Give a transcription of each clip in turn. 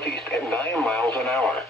northeast at 9 miles an hour.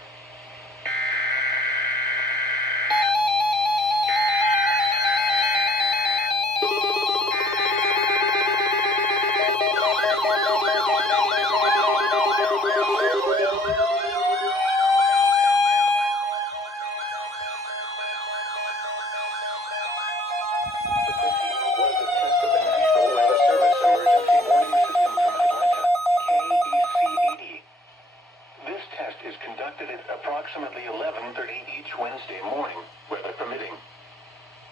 Conducted at approximately 11:30 each Wednesday morning, weather permitting.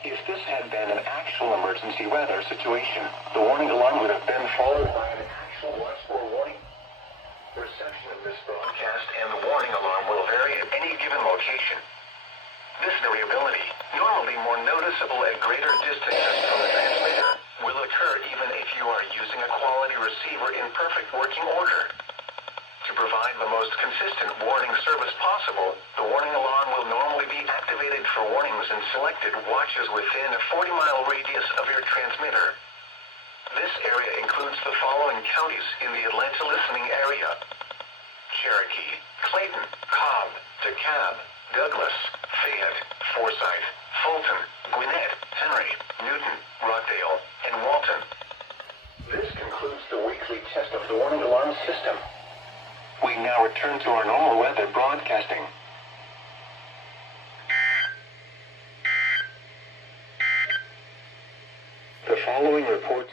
If this had been an actual emergency weather situation, the warning alarm would have been followed by an actual watch or warning. Reception of this broadcast and the warning alarm will vary at any given location. This variability, normally more noticeable at greater distances from the transmitter, will occur even if you are using a quality receiver in perfect working order. To provide the most consistent warning service possible, the warning alarm will normally be activated for warnings in selected watches within a 40-mile radius of your transmitter. This area includes the following counties in the Atlanta listening area: Cherokee, Clayton, Cobb, DeKalb, Douglas, Fayette, Forsyth, Fulton, Gwinnett, Henry, Newton, Rockdale, and Walton. This concludes the weekly test of the warning alarm system. We now return to our normal weather broadcasting. The following report.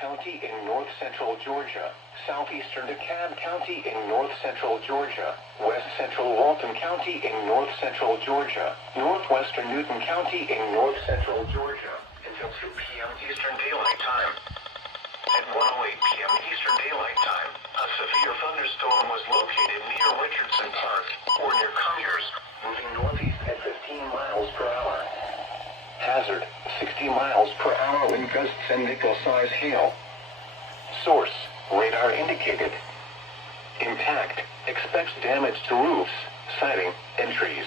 County in north-central Georgia, southeastern DeKalb County in north-central Georgia, west-central Walton County in north-central Georgia, northwestern Newton County in north-central Georgia, until 2 p.m. Eastern Daylight Time. At 1:08 p.m. Eastern Daylight Time, a severe thunderstorm was located near Richardson Park, or near Conyers, moving northeast at 15 miles per hour. Hazard, 60 miles per hour wind gusts and nickel-size hail. Source, radar indicated. Impact, expects damage to roofs, siding, and trees.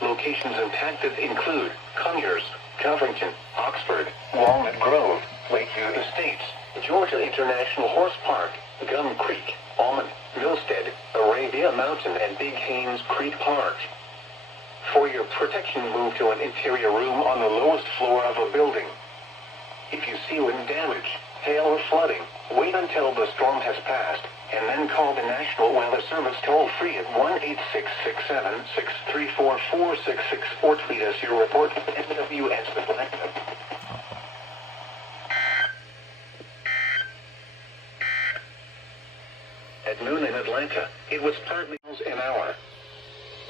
Locations impacted include Conyers, Covington, Oxford, Walnut Grove, Lakeview Estates, Georgia International Horse Park, Gum Creek, Almond, Millstead, Arabia Mountain, and Big Haynes Creek Park. For your protection, move to an interior room on the lowest floor of a building. If you see wind damage, hail, or flooding, wait until the storm has passed, and then call the National Weather Service toll-free at 1-866-763-4664. Or tweet us your report at NWS Atlanta. At noon in Atlanta, it was partly miles an hour.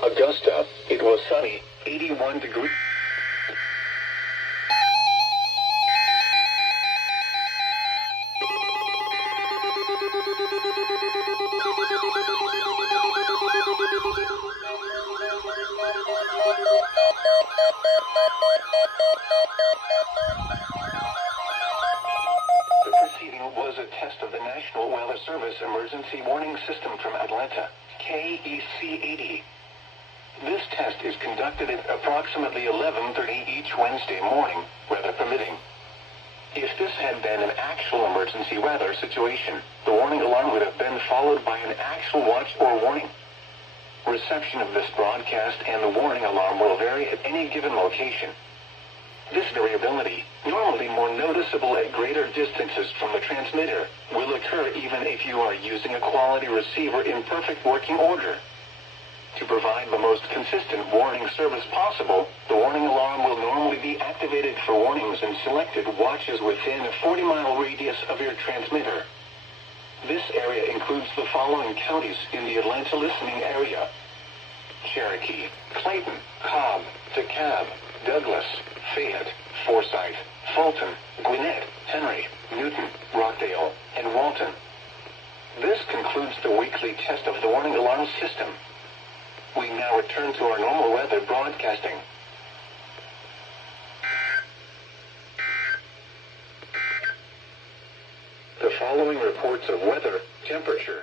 Augusta, it was sunny, 81 degrees. The proceeding was a test of the National Weather Service Emergency Warning System from Atlanta, KEC-80. This test is conducted at approximately 11:30 each Wednesday morning, weather permitting. If this had been an actual emergency weather situation, the warning alarm would have been followed by an actual watch or warning. Reception of this broadcast and the warning alarm will vary at any given location. This variability, normally more noticeable at greater distances from the transmitter, will occur even if you are using a quality receiver in perfect working order. To provide the most consistent warning service possible, the warning alarm will normally be activated for warnings in selected watches within a 40-mile radius of your transmitter. This area includes the following counties in the Atlanta listening area: Cherokee, Clayton, Cobb, DeKalb, Douglas, Fayette, Forsyth, Fulton, Gwinnett, Henry, Newton, Rockdale, and Walton. This concludes the weekly test of the warning alarm system. We now return to our normal weather broadcasting. The following reports of weather, temperature.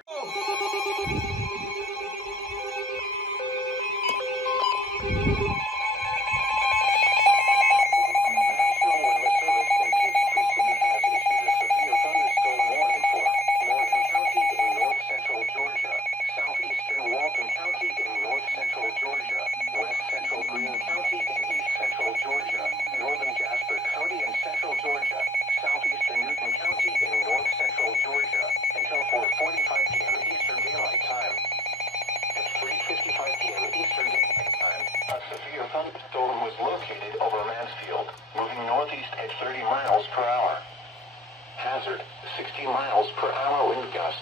Hazard, 60 miles per hour wind gusts.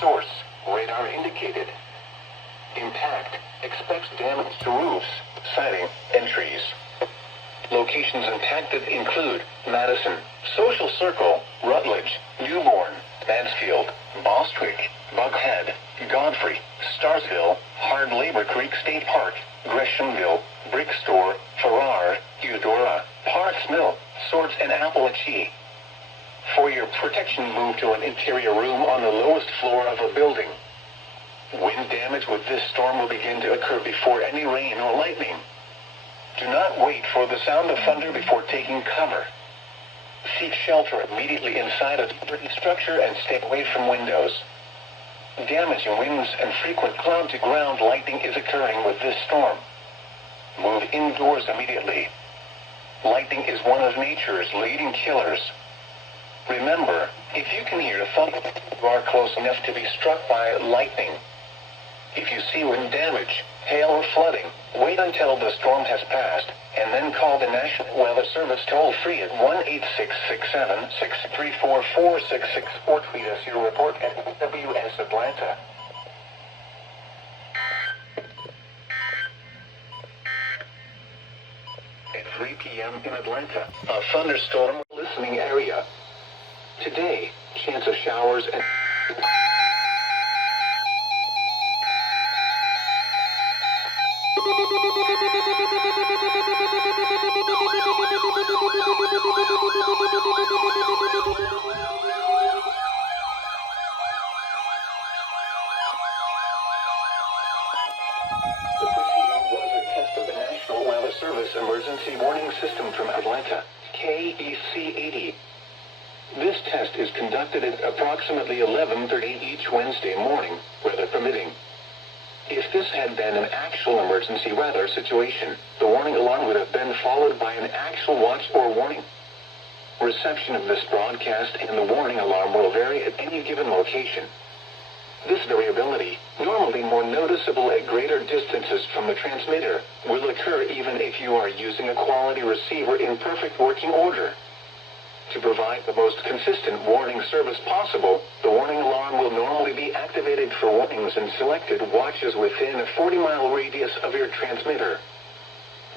Source, radar indicated. Impact, expects damage to roofs, siding, and trees. Locations impacted include Madison, Social Circle, Rutledge, Newborn, Mansfield, Bostwick, Bughead, Godfrey, Starsville, Hard Labor Creek State Park, Greshamville, Brick Store, Farrar, Eudora, Parks Mill, Swords, and Appalachia. For your protection, move to an interior room on the lowest floor of a building. Wind damage with this storm will begin to occur before any rain or lightning. Do not wait for the sound of thunder before taking cover. Seek shelter immediately inside a structure and stay away from windows. Damaging winds and frequent cloud-to-ground lightning is occurring with this storm. Move indoors immediately. Lightning is one of nature's leading killers. Remember, if you can hear thunder, you are close enough to be struck by lightning. If you see wind damage, hail, or flooding, wait until the storm has passed, and then call the National Weather Service toll-free at 1-866-7-634-466 or tweet us your report at EAS Atlanta. At 3 p.m. in Atlanta, a thunderstorm listening area. Today, chance of showers and... Service Emergency Warning System from Atlanta, KEC-80. This test is conducted at approximately 11:30 each Wednesday morning, weather permitting. If this had been an actual emergency weather situation, the warning alarm would have been followed by an actual watch or warning. Reception of this broadcast and the warning alarm will vary at any given location. This variability, normally more noticeable at greater distances from the transmitter, will occur even if you are using a quality receiver in perfect working order. To provide the most consistent warning service possible, the warning alarm will normally be activated for warnings in selected watches within a 40-mile radius of your transmitter.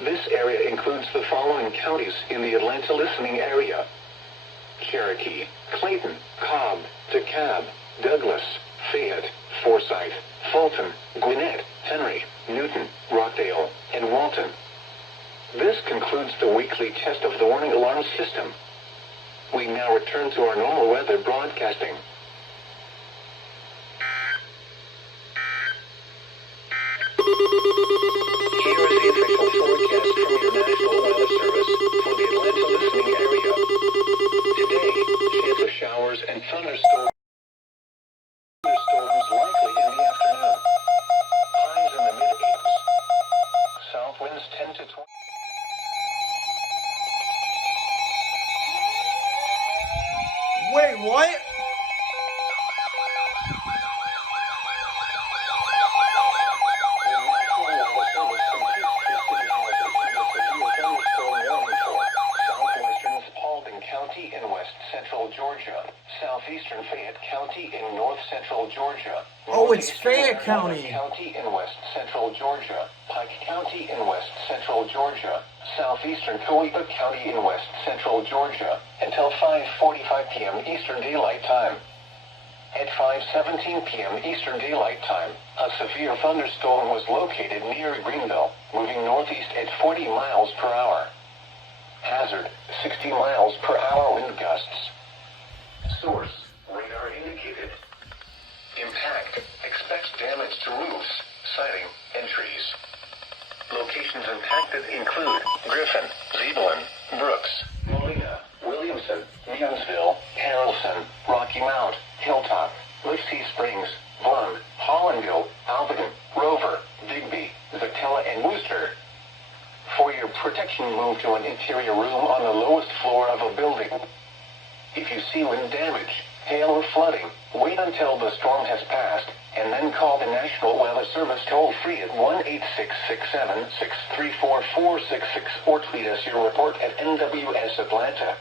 This area includes the following counties in the Atlanta listening area: Cherokee, Clayton, Cobb, DeKalb, Douglas, Fayette, Forsyth, Fulton, Gwinnett, Henry, Newton, Rockdale, and Walton. This concludes the weekly test of the warning alarm system. We now return to our normal weather broadcasting. Here is the official forecast from your National Weather Service for the Atlanta listening area. Today, chance of showers and thunderstorms likely in the afternoon. Highs in the mid-80s. South winds 10 to 20. Wait, what? County in west central Georgia, southeastern Fayette County in north central Georgia. Oh, it's Fayette County. County in west central Georgia, Pike County in west central Georgia, southeastern Coahuila County in west central Georgia, until 5:45 p.m. Eastern Daylight Time. At 5:17 p.m. Eastern Daylight Time, a severe thunderstorm was located near Greenville, moving northeast at 40 miles per hour. Hazard, 60 miles per hour wind gusts. Source, radar indicated. Impact, expects damage to roofs, siding, and trees. Locations impacted include Griffin, Zebulon, Brooks, Molina, Williamson, Youngsville, Harrelson, Rocky Mount, Hilltop, Lipsey Springs, Vaughan, Hollandville, Albion, Rover, Digby, Vicella, and Worcester. For your protection, move to an interior room on the lowest floor of a building. If you see wind damage, hail, or flooding, wait until the storm has passed, and then call the National Weather Service toll-free at 1-866-7-634-466 or tweet us your report at NWS Atlanta.